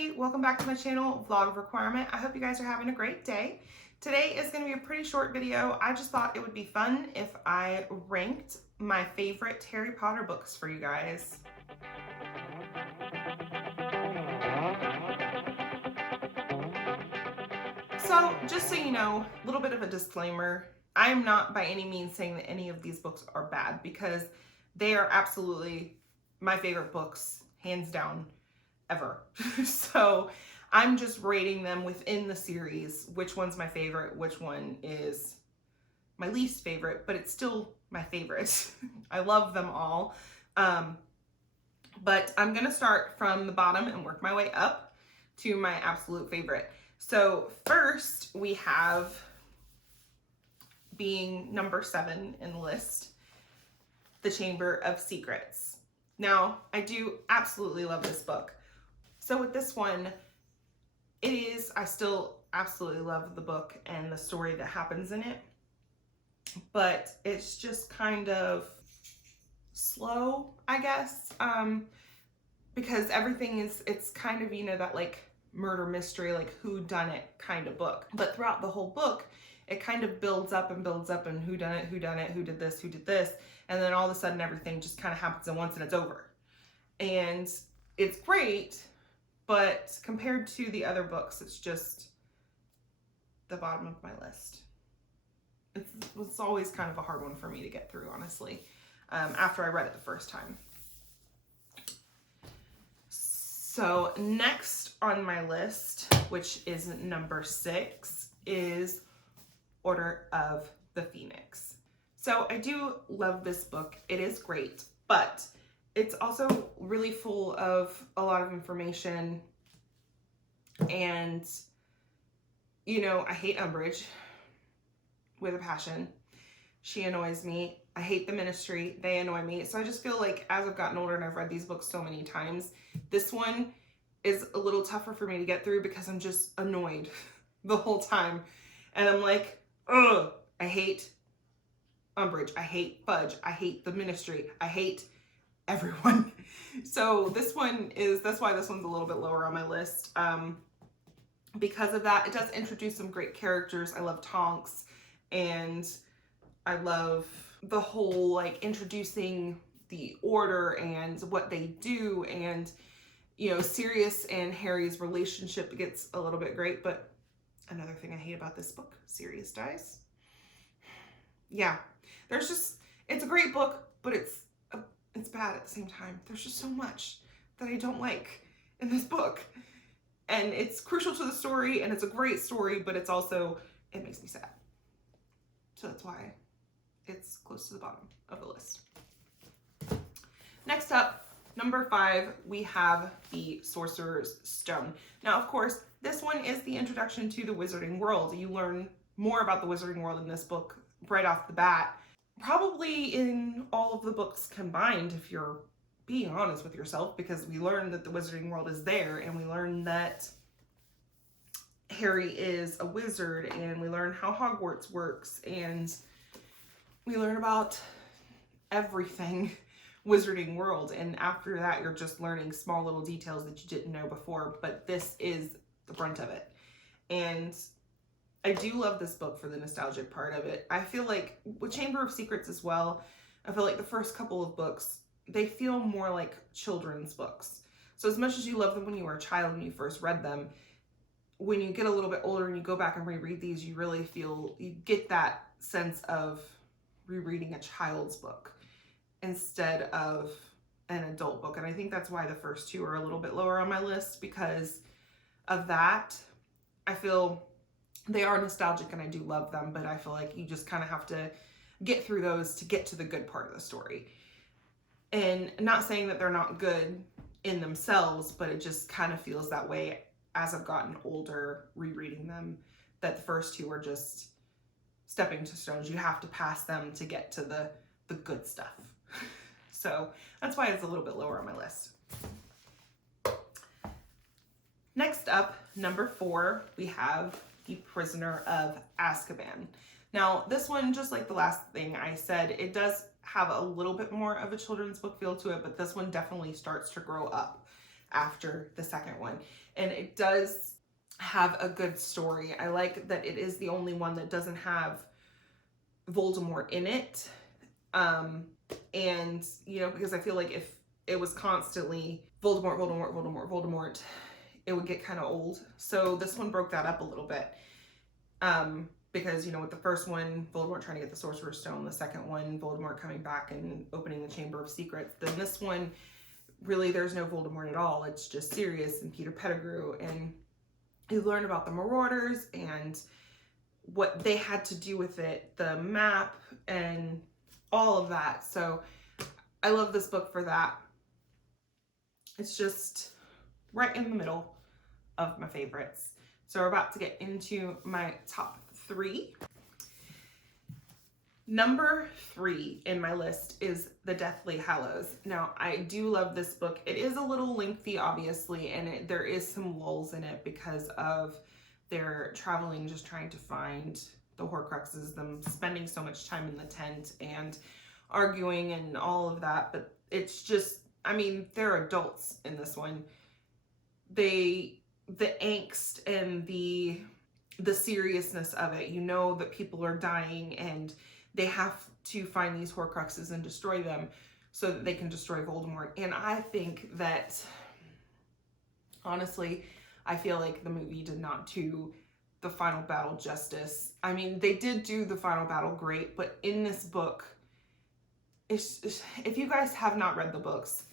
everybody, welcome back to my channel, Vlog of Requirement. I hope you guys are having a great day. Today is going to be a pretty short video. I just thought it would be fun if I ranked my favorite Harry Potter books for you guys. So just so you know, a little bit of a disclaimer, I am not by any means saying that any of these books are bad, because they are absolutely my favorite books, hands down, ever. So I'm just rating them within the series, which one's my favorite, which one is my least favorite, but it's still my favorite. I love them all. But I'm gonna start from the bottom and work my way up to my absolute favorite. So first we have, being number 7 in the list, The Chamber of Secrets. Now, I do absolutely love this book. So with this one, I still absolutely love the book and the story that happens in it, but it's just kind of slow, I guess, because everything it's kind of, you know, that like murder mystery, like whodunit kind of book. But throughout the whole book, it kind of builds up and whodunit, who did this, and then all of a sudden everything just kind of happens at once and it's over. And it's great, but compared to the other books, it's just the bottom of my list. It's always kind of a hard one for me to get through, honestly, after I read it the first time. So next on my list, which is number 6, is Order of the Phoenix. So I do love this book. It is great, but it's also really full of a lot of information, and, you know, I hate Umbridge with a passion. She annoys me. I hate the Ministry. They annoy me. So I just feel like as I've gotten older and I've read these books so many times, this one is a little tougher for me to get through because I'm just annoyed the whole time. And I'm like, ugh, I hate Umbridge. I hate Fudge. I hate the Ministry. I hate everyone. So that's why this one's a little bit lower on my list. Because of that, it does introduce some great characters. I love Tonks, and I love the whole, like, introducing the Order and what they do, and, you know, Sirius and Harry's relationship gets a little bit great. But another thing I hate about this book, Sirius dies. Yeah, it's a great book, but it's bad at the same time. There's just so much that I don't like in this book. And it's crucial to the story, and it's a great story, but it makes me sad. So that's why it's close to the bottom of the list. Next up, number 5, we have the Sorcerer's Stone. Now, of course, this one is the introduction to the Wizarding World. You learn more about the Wizarding World in this book right off the bat. Probably in all of the books combined, if you're being honest with yourself, because we learn that the Wizarding World is there, and we learn that Harry is a wizard, and we learn how Hogwarts works, and we learn about everything Wizarding World. And after that, you're just learning small little details that you didn't know before, but this is the brunt of it. And I do love this book for the nostalgic part of it. I feel like with Chamber of Secrets as well, I feel like the first couple of books, they feel more like children's books. So as much as you love them when you were a child, when you first read them, when you get a little bit older and you go back and reread these, you really you get that sense of rereading a child's book instead of an adult book. And I think that's why the first 2 are a little bit lower on my list, because of that. I feel they are nostalgic and I do love them, but I feel like you just kind of have to get through those to get to the good part of the story. And not saying that they're not good in themselves, but it just kind of feels that way as I've gotten older rereading them, that the first 2 are just stepping stones. You have to pass them to get to the good stuff. So that's why it's a little bit lower on my list. Next up, number 4, we have The Prisoner of Azkaban. Now, this one, just like the last thing I said, it does have a little bit more of a children's book feel to it, but this one definitely starts to grow up. after the second one. And it does have a good story. I like that it is the only one that doesn't have Voldemort in it. And, you know, because I feel like if it was constantly Voldemort, it would get kind of old. So this one broke that up a little bit. Because, you know, with the first one, Voldemort trying to get the Sorcerer's Stone, the second one, Voldemort coming back and opening the Chamber of Secrets. Then this one, really, there's no Voldemort at all. It's just Sirius and Peter Pettigrew. And you learn about the Marauders and what they had to do with it, the map and all of that. So I love this book for that. It's just right in the middle of my favorites. So we're about to get into my top 3. Number 3 in my list is The Deathly Hallows. Now, I do love this book. It is a little lengthy, obviously, and there is some lulls in it because of their traveling, just trying to find the Horcruxes, them spending so much time in the tent and arguing and all of that. But it's just, I mean, they're adults in this one. The angst and the seriousness of it, you know that people are dying and they have to find these Horcruxes and destroy them so that they can destroy Voldemort. And I think that, honestly, I feel like the movie did not do the final battle justice. I mean, they did do the final battle great, but in this book, if you guys have not read the books,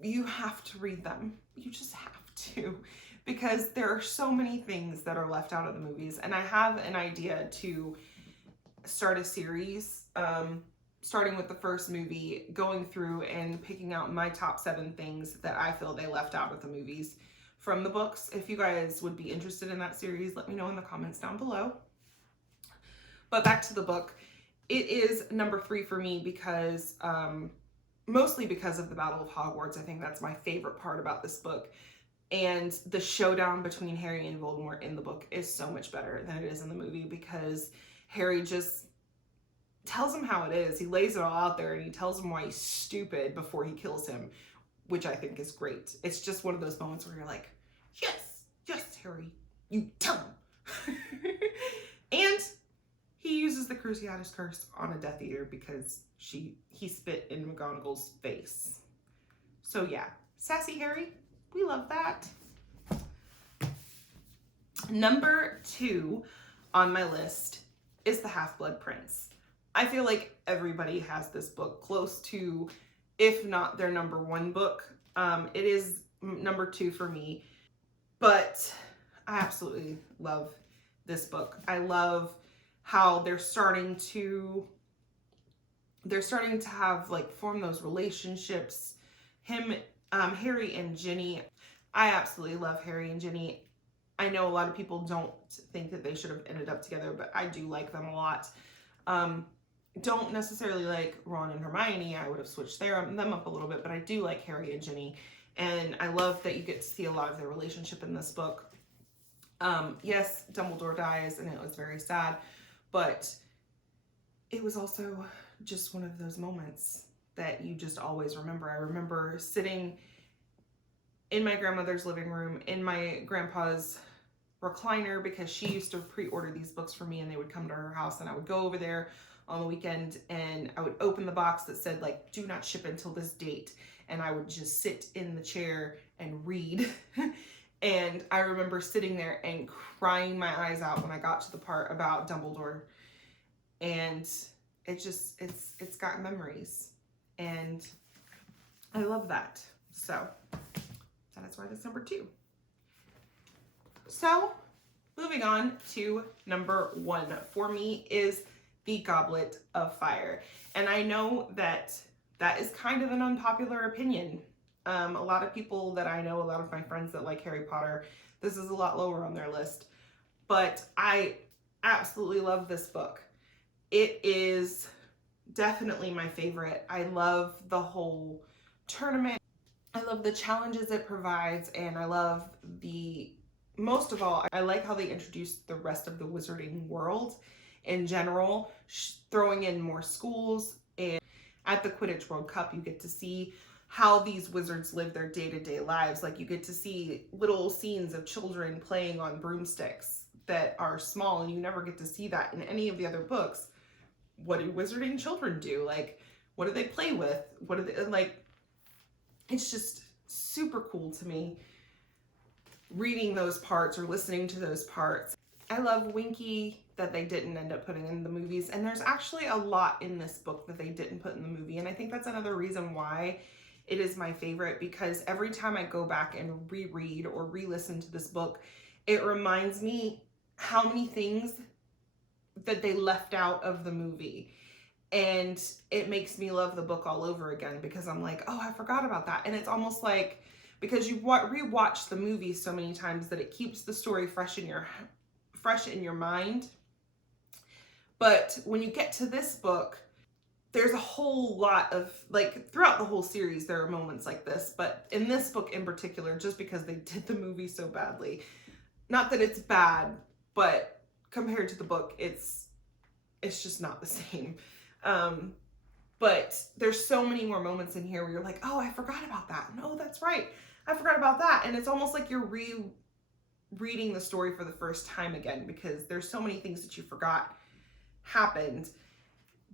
you have to read them. You just have to, because there are so many things that are left out of the movies. And I have an idea to start a series, starting with the first movie, going through and picking out my top 7 things that I feel they left out of the movies from the books. If you guys would be interested in that series, let me know in the comments down below. But back to the book. It is number 3 for me because, mostly because of the Battle of Hogwarts. I think that's my favorite part about this book. And the showdown between Harry and Voldemort in the book is so much better than it is in the movie, because Harry just tells him how it is. He lays it all out there and he tells him why he's stupid before he kills him, which I think is great. It's just one of those moments where you're like, yes, Harry, you tell him. And he uses the Cruciatus Curse on a Death Eater because he spit in McGonagall's face. So yeah, sassy Harry, we love that. Number 2 on my list is The Half-Blood Prince. I feel like everybody has this book close to, if not their number 1 book. It is number 2 for me, but I absolutely love this book. I love how they're starting to have, like, form those relationships. Harry and Ginny. I absolutely love Harry and Ginny. I know a lot of people don't think that they should have ended up together, but I do like them a lot. Don't necessarily like Ron and Hermione. I would have switched them up a little bit, but I do like Harry and Ginny. And I love that you get to see a lot of their relationship in this book. Yes, Dumbledore dies, and it was very sad, but it was also just one of those moments that you just always remember. I remember sitting in my grandmother's living room in my grandpa's recliner, because she used to pre-order these books for me and they would come to her house, and I would go over there on the weekend and I would open the box that said, like, do not ship until this date, and I would just sit in the chair and read. And I remember sitting there and crying my eyes out when I got to the part about Dumbledore, and it's got memories, and I love that. So that's why that's number 2. So moving on to number 1 for me is The Goblet of Fire. And I know that is kind of an unpopular opinion. A lot of people that I know, a lot of my friends that like Harry Potter, this is a lot lower on their list. But I absolutely love this book. It is definitely my favorite. I love the whole tournament. I love the challenges it provides, and I love most of all, I like how they introduced the rest of the wizarding world in general, throwing in more schools. And at the Quidditch World Cup, you get to see how these wizards live their day-to-day lives. Like, you get to see little scenes of children playing on broomsticks that are small, and you never get to see that in any of the other books. What do wizarding children do? Like, what do they play with? What do they, like, it's just super cool to me reading those parts or listening to those parts. I love Winky that they didn't end up putting in the movies, and there's actually a lot in this book that they didn't put in the movie, and I think that's another reason why it is my favorite, because every time I go back and reread or re-listen to this book, it reminds me how many things that they left out of the movie, and it makes me love the book all over again, because I'm like, oh, I forgot about that. And it's almost like, because you rewatch the movie so many times, that it keeps the story fresh in your mind. But when you get to this book, there's a whole lot of, like, throughout the whole series there are moments like this, but in this book in particular, just because they did the movie so badly, not that it's bad, but compared to the book, it's just not the same. But there's so many more moments in here where you're like, oh, I forgot about that. No, that's right, I forgot about that. And it's almost like you're reading the story for the first time again, because there's so many things that you forgot happened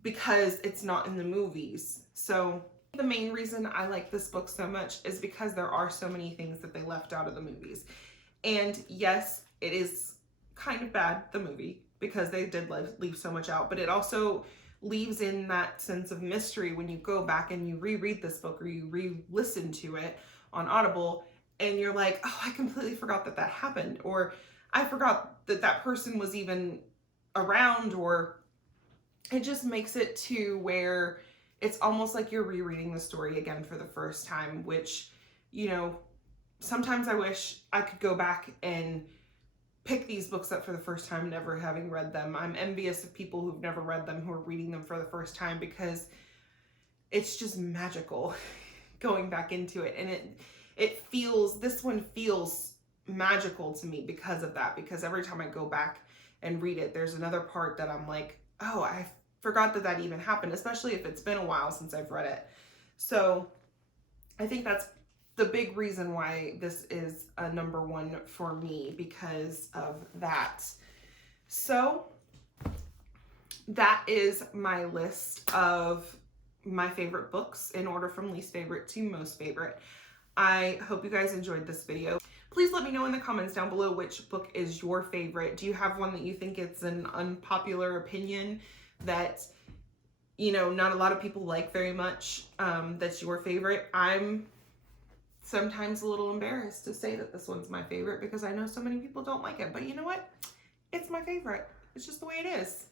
because it's not in the movies. So the main reason I like this book so much is because there are so many things that they left out of the movies. And yes, it is kind of bad, the movie, because they did leave so much out, but it also leaves in that sense of mystery when you go back and you reread this book, or you re-listen to it on Audible, and you're like, oh, I completely forgot that happened, or I forgot that person was even around, or it just makes it to where it's almost like you're rereading the story again for the first time, which, you know, sometimes I wish I could go back and pick these books up for the first time, never having read them. I'm envious of people who've never read them, who are reading them for the first time, because it's just magical going back into it. And this one feels magical to me because of that, because every time I go back and read it, there's another part that I'm like, oh, I forgot that even happened, especially if it's been a while since I've read it. So I think that's the big reason why this is a number one for me, because of that. So that is my list of my favorite books in order from least favorite to most favorite. I hope you guys enjoyed this video. Please let me know in the comments down below which book is your favorite. Do you have one that you think it's an unpopular opinion that, you know, not a lot of people like very much, that's your favorite? I'm sometimes a little embarrassed to say that this one's my favorite, because I know so many people don't like it, but you know what? It's my favorite. It's just the way it is.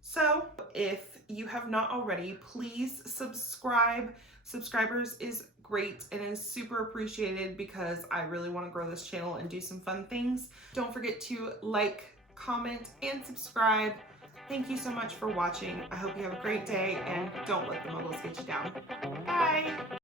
So if you have not already, please subscribe. Subscribers is great and is super appreciated, because I really want to grow this channel and do some fun things. Don't forget to like, comment, and subscribe. Thank you so much for watching. I hope you have a great day, and don't let the Muggles get you down. Bye!